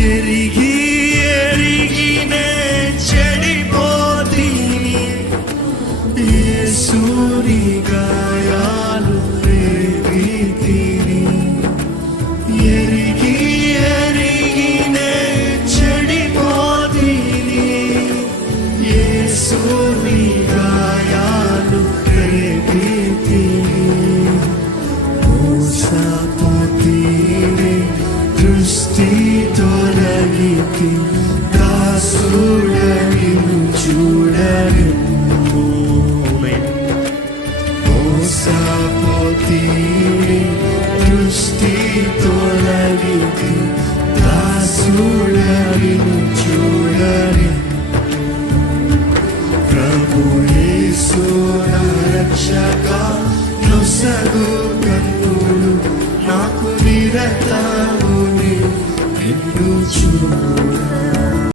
ఎరిగి ఎరిగినే చెడిపోతీని, యేసుని గాయాలు రేగితిని. ఎరిగి ఎరిగినే చెడిపోతీని, యేసుని గాయాలు రేగితిని. మోసపోతీని, దృష్టి తొలగితి, దాసుడని చూడని. మోసపోతీని, దృష్టి తొలగితి, దాసుడని చూడని. ప్రభు యేసు నా రక్షక, నొసగు కన్నులు నాకు నిరతము నిన్ను చూడ.